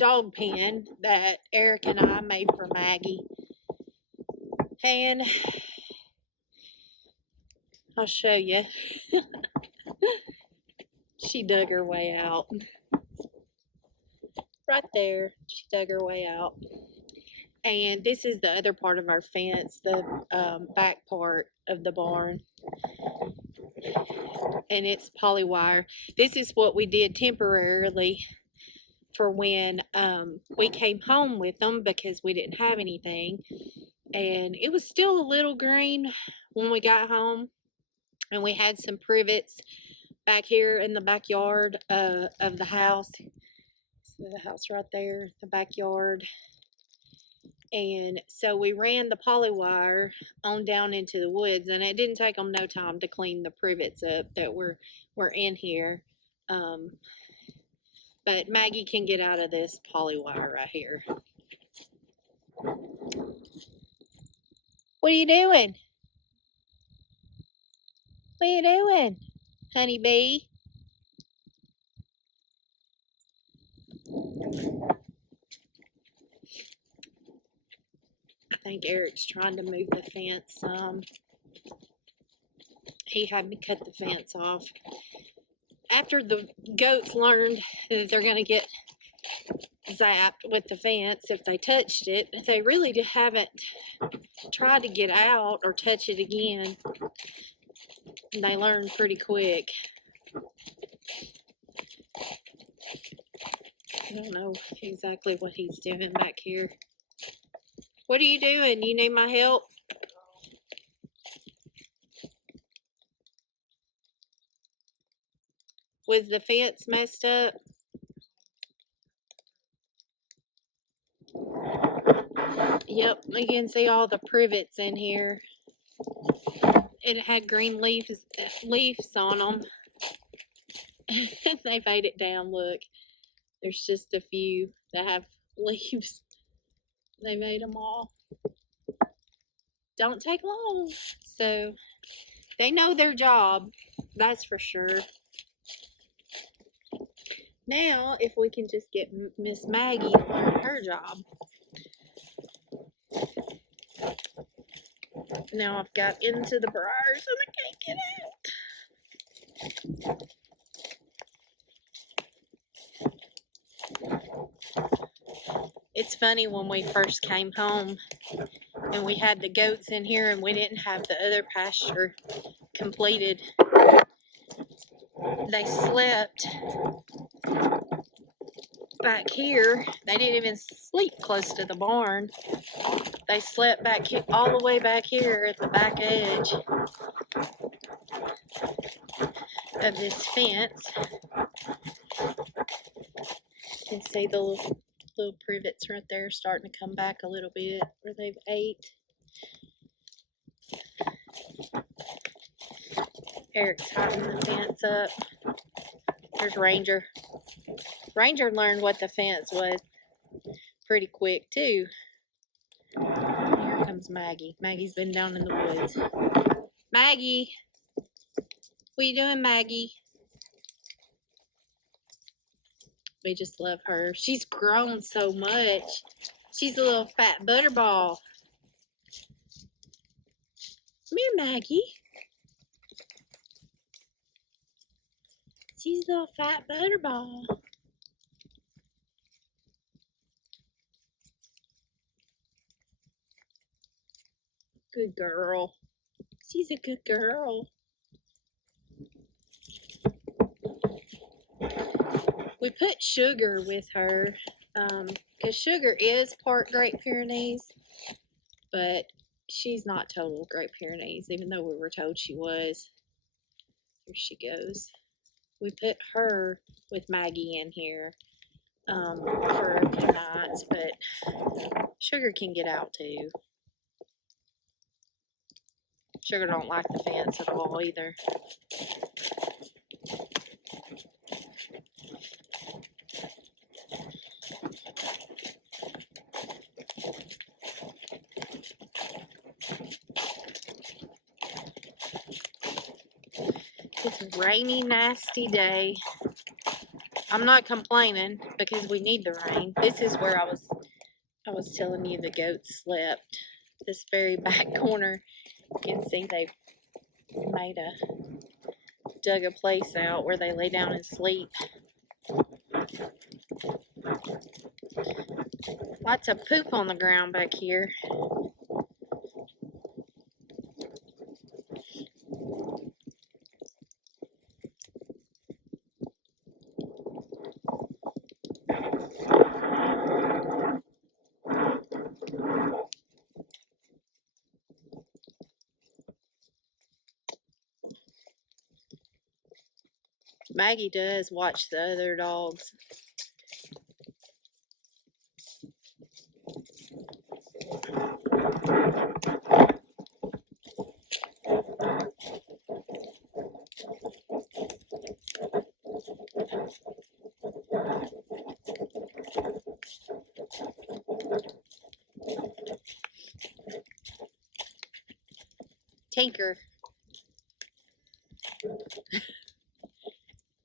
dog pen that Eric and I made for Maggie. And I'll show you. She dug her way out. Right there, she dug her way out. And this is the other part of our fence, the back part of the barn. And it's polywire. This is what we did temporarily for when we came home with them because we didn't have anything. And it was still a little green when we got home. And we had some privets back here in the backyard of the house. So the house right there, the backyard. And so we ran the polywire on down into the woods, and it didn't take them no time to clean the privets up that were in here. But Maggie can get out of this polywire right here. What are you doing? What are you doing, honeybee? I think Eric's trying to move the fence some. He had me cut the fence off. After the goats learned that they're going to get zapped with the fence if they touched it, they really haven't tried to get out or touch it again. They learn pretty quick. I don't know exactly what he's doing back here. What are you doing? You need my help? Was the fence messed up? Yep, you can see all the privets in here. It had green leaves on them. They made it down, look. There's just a few that have leaves. They made them all. Don't take long. So they know their job, that's for sure. Now, if we can just get Miss Maggie to learn her job. Now I've got into the briars and I can't get out. It's funny, when we first came home and we had the goats in here and we didn't have the other pasture completed. They slept back here. They didn't even sleep close to the barn. They slept back all the way back here at the back edge of this fence. You can see the little privets right there starting to come back a little bit where they've ate. Eric's tightening the fence up. There's Ranger. Ranger learned what the fence was pretty quick too. Here comes Maggie. Maggie's been down in the woods. Maggie! What you doing, Maggie? We just love her. She's grown so much. She's a little fat butterball. Come here, Maggie. She's a little fat butterball. Good girl. She's a good girl. We put Sugar with her because Sugar is part Great Pyrenees, but she's not total Great Pyrenees, even though we were told she was. Here she goes. We put her with Maggie in here for a few nights, but Sugar can get out too. Sugar don't like the fence at all either. It's a rainy, nasty day. I'm not complaining because we need the rain. This is where I was telling you the goats slept. This very back corner, you can see they've dug a place out where they lay down and sleep. Lots of poop on the ground back here. Maggie does watch the other dogs. Tinker.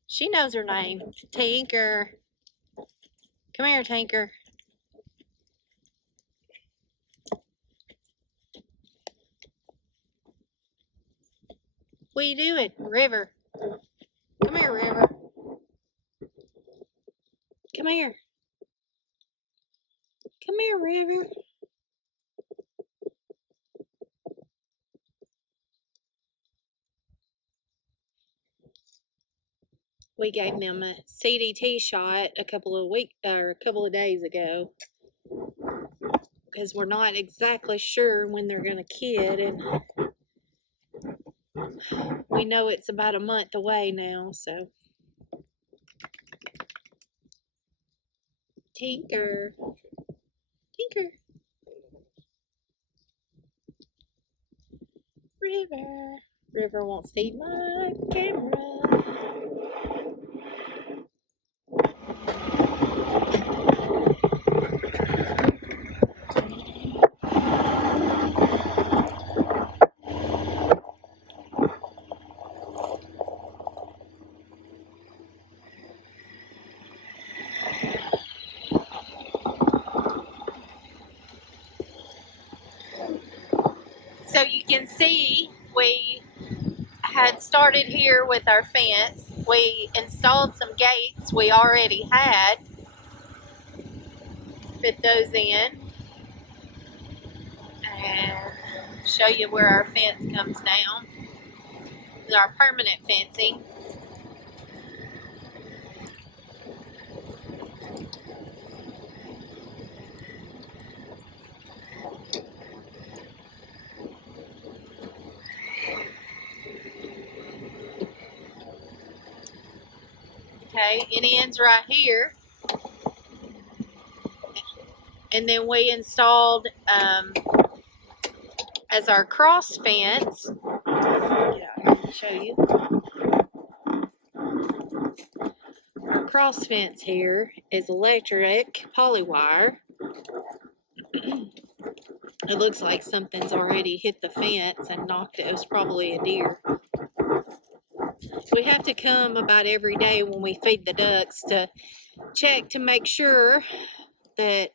She knows her name. Tinker. Come here, Tinker. What are you doing? River. Come here, River. Come here. Come here, River. We gave them a CDT shot a couple of days ago because we're not exactly sure when they're gonna kid, and we know it's about a month away now. So, Tinker, Tinker, River. River wants to eat my camera. So you can see we had started here with our fence. We installed some gates we already had. Fit those in and show you where our fence comes down. Our permanent fencing. Okay, it ends right here. And then we installed as our cross fence. Yeah, I can show you. Our cross fence here is electric polywire. It looks like something's already hit the fence and knocked it. It was probably a deer. We have to come about every day when we feed the ducks to check to make sure that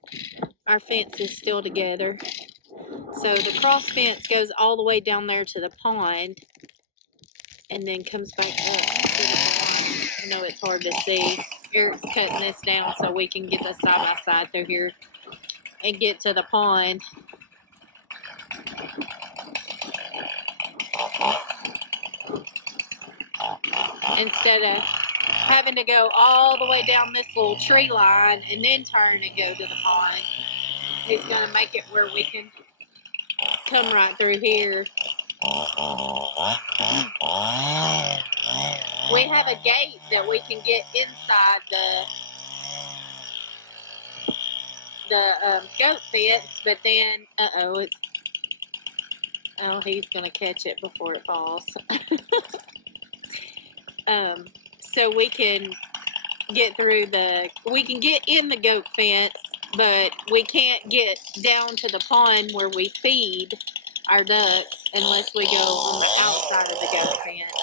our fence is still together. So the cross fence goes all the way down there to the pond and then comes back up to the pond. I know it's hard to see. Eric's cutting this down so we can get the side by side through here and get to the pond. Instead of having to go all the way down this little tree line and then turn and go to the pond, he's going to make it where we can come right through here. We have a gate that we can get inside the goat fence, but then, he's going to catch it before it falls. So we can get we can get in the goat fence, but we can't get down to the pond where we feed our ducks unless we go on the outside of the goat fence.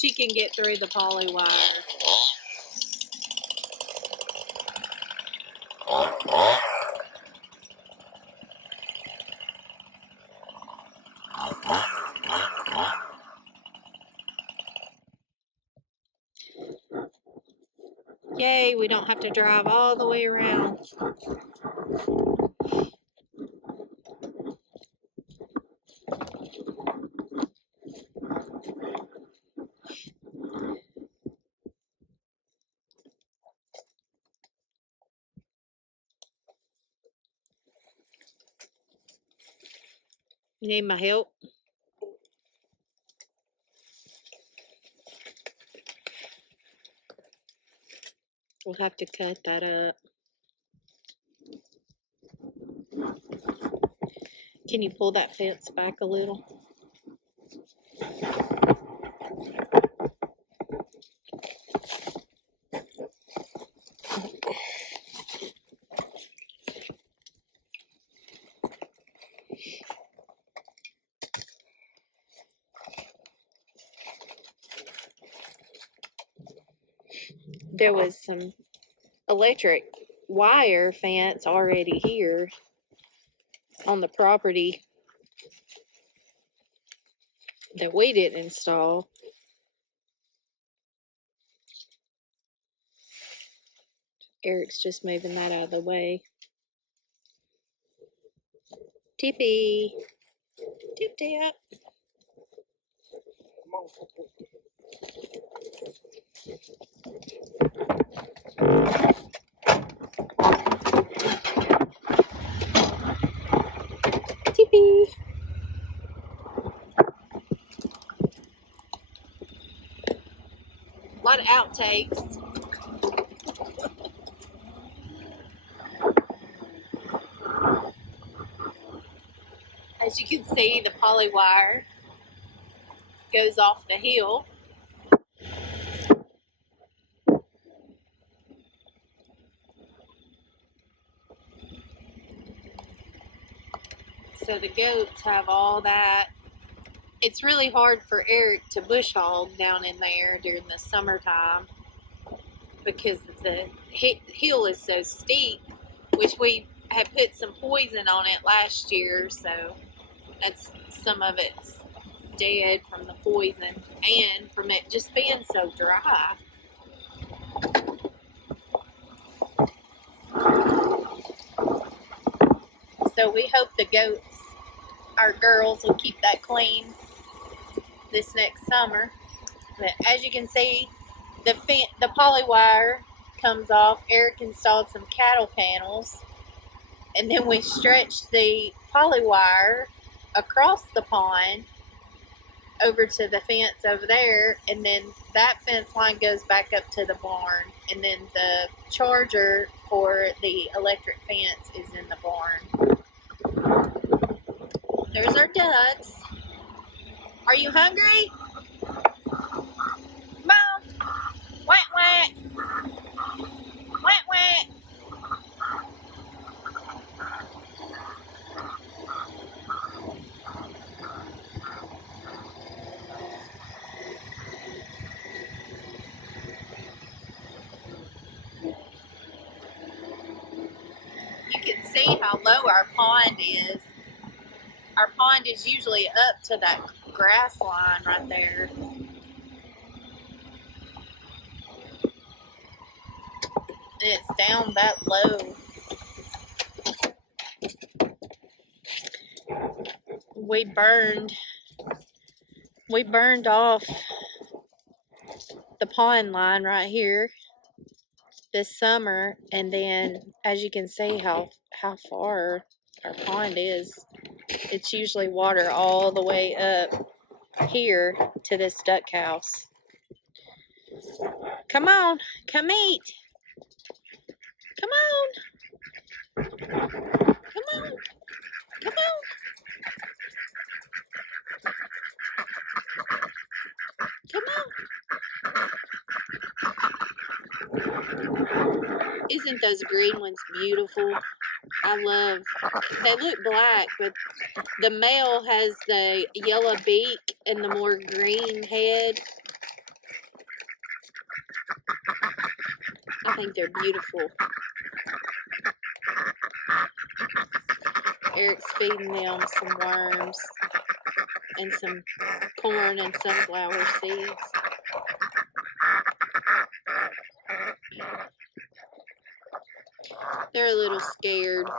she can get through the poly wire. Yay, we don't have to drive all the way around. You need my help? We'll have to cut that up. Can you pull that fence back a little? There was some electric wire fence already here on the property that we didn't install. Eric's just moving that out of the way. Tippy. Tip tip. Tippy. A lot of outtakes. As you can see, the poly wire goes off the hill. So the goats have all that. It's really hard for Eric to bush hog down in there during the summertime because the hill is so steep, which we had put some poison on it last year, so that's some of it's dead from the poison and from it just being so dry. So we hope the goats, our girls, will keep that clean this next summer. But as you can see, the poly wire comes off. Eric installed some cattle panels, and then we stretched the poly wire across the pond over to the fence over there, and then that fence line goes back up to the barn, and then the charger for the electric fence is in the barn. There's our ducks. Are you hungry? Mom! Whack whack! Whack whack! You can see how low our pond is. Our pond is usually up to that grass line right there. And it's down that low. We burned off the pond line right here this summer, and then as you can see how far our pond is, it's usually water all the way up here to this duck house. Come on, come eat. Come on. Come on. Come on. Come on. Isn't those green ones beautiful? They look black, but the male has the yellow beak and the more green head, think they're beautiful. Eric's feeding them some worms and some corn and sunflower seeds. They're a little scared.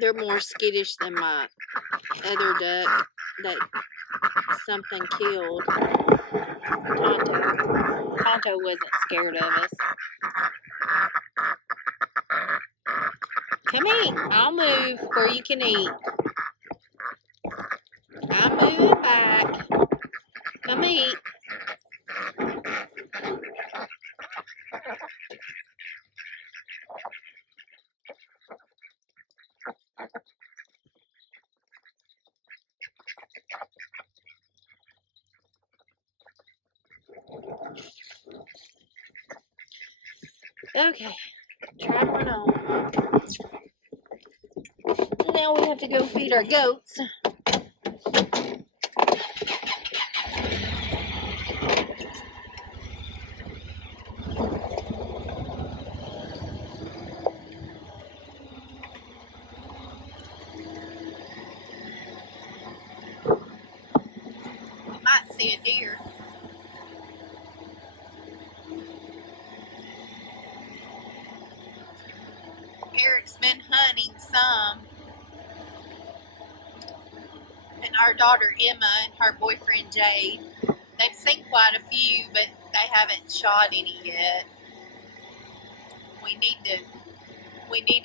They're more skittish than my other duck that something killed. Tonto. Tonto wasn't scared of us. Come eat. I'll move where you can eat. I'm moving back. Come eat. Okay, try to run on. Now we have to go feed our goats. We might see a deer. Eric's been hunting some, and our daughter Emma and her boyfriend Jade, they've seen quite a few, but they haven't shot any yet. We need to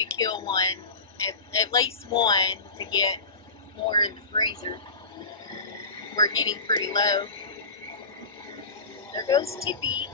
kill one, at least one, to get more in the freezer. We're getting pretty low. There goes Tippy.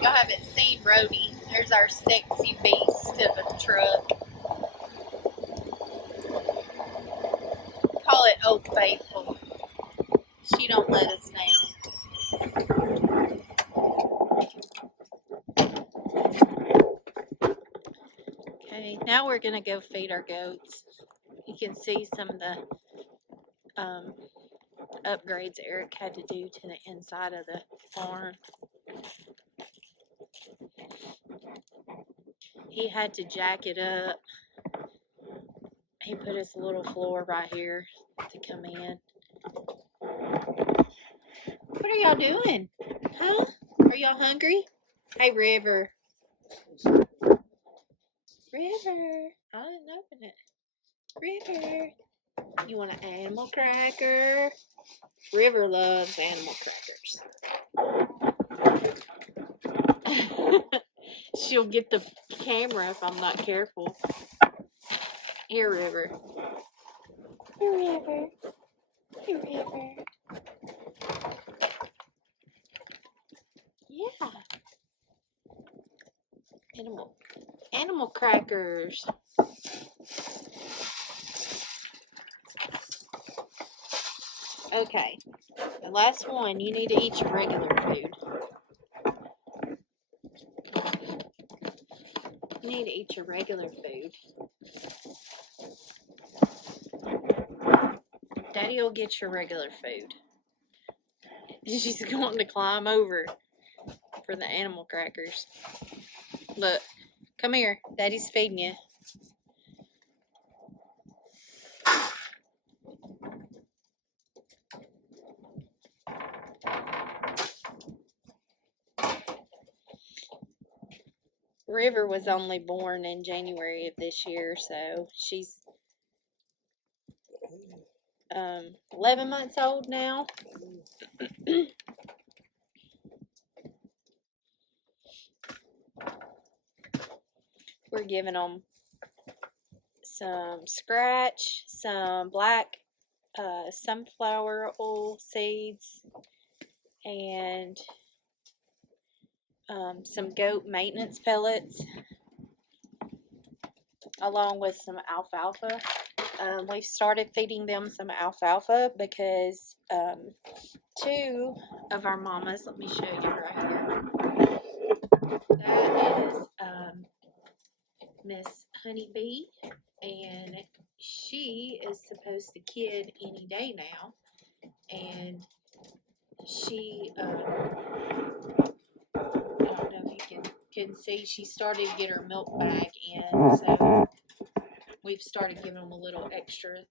Y'all haven't seen Rhodey. There's our sexy beast of a truck. Call it Old Faithful. She don't let us down. Okay, now we're gonna go feed our goats. You can see some of the upgrades Eric had to do to the inside of the farm. He had to jack it up. He put us a little floor right here to come in. What are y'all doing? Huh? Are y'all hungry? Hey, River. River. I didn't open it. River. You want an animal cracker? River loves animal crackers. She'll get the camera if I'm not careful. Here, River. Here, River. Here, River. Yeah. Animal crackers. Okay. The last one, you need to eat your regular food. You need to eat your regular food. Daddy will get your regular food. She's going to climb over for the animal crackers. Look, come here. Daddy's feeding you. River was only born in January of this year, so she's 11 months old now. We're giving them some scratch, some black sunflower oil seeds, and some goat maintenance pellets, along with some alfalfa. We've started feeding them some alfalfa because 2 of our mamas, let me show you right here. That is Miss Honeybee, and she is supposed to kid any day now, and she I don't know if you can see, she started to get her milk bag in, so we've started giving them a little extra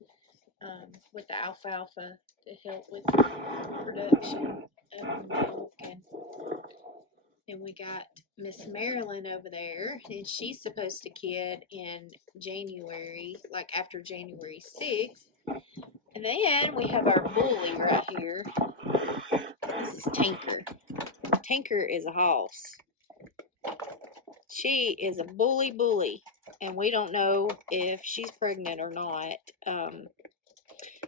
with the alfalfa to help with production of milk. And we got Miss Marilyn over there, and she's supposed to kid in January, like after January 6th. And then we have our bully right here. This is Tinker. Tinker is a hoss. She is a bully, and we don't know if she's pregnant or not.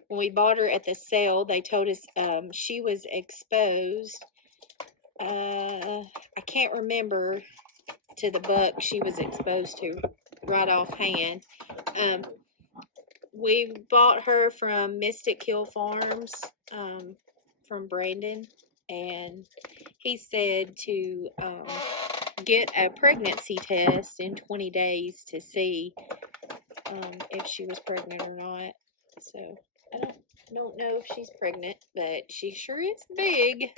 When we bought her at the sale, they told us she was exposed. I can't remember to the buck she was exposed to right offhand. We bought her from Mystic Hill Farms, from Brandon, and he said to get a pregnancy test in 20 days to see if she was pregnant or not. So I don't know if she's pregnant, but she sure is big.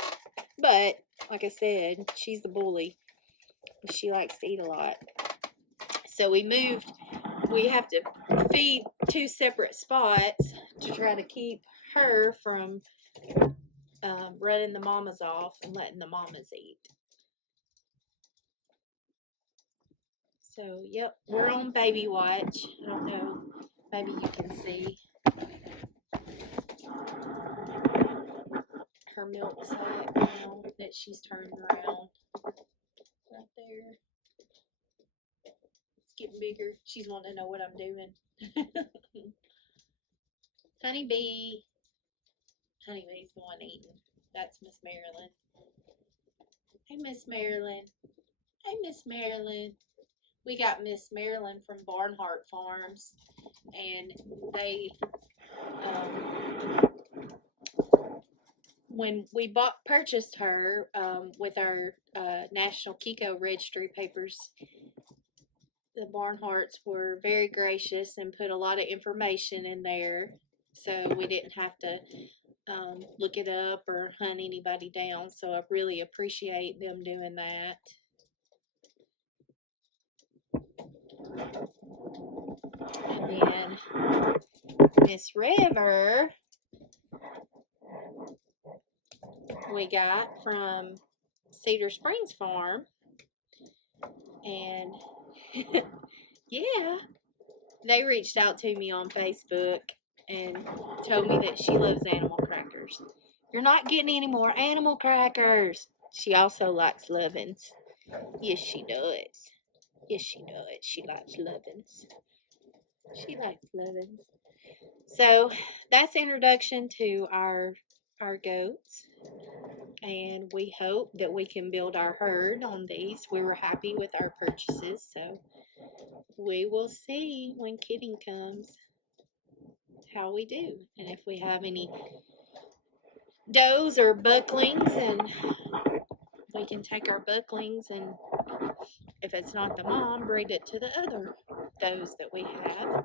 But like I said, she's the bully. She likes to eat a lot. So we have to feed 2 separate spots to try to keep her from running the mamas off and letting the mamas eat. So, yep, we're on baby watch. I don't know, maybe you can see her milk sack now that she's turned around right there. It's getting bigger. She's wanting to know what I'm doing. Honeybee. Honeybee's the one eating. That's Miss Marilyn. Hey, Miss Marilyn. Hey, Miss Marilyn. We got Miss Marilyn from Barnhart Farms, and they, when we purchased her with our National Kiko Registry papers, the Barnharts were very gracious and put a lot of information in there, so we didn't have to look it up or hunt anybody down. So I really appreciate them doing that. And then Miss River, we got from Cedar Springs Farm, and yeah, they reached out to me on Facebook and told me that she loves animal crackers. You're not getting any more animal crackers. She also likes lovin's. Yes, she does. Yes, she does. She likes lovin's. She likes lovin's. So that's introduction to our goats, and we hope that we can build our herd on these. We were happy with our purchases, so we will see when kidding comes how we do, and if we have any does or bucklings, and we can take our bucklings, and if it's not the mom, breed it to the other does that we have.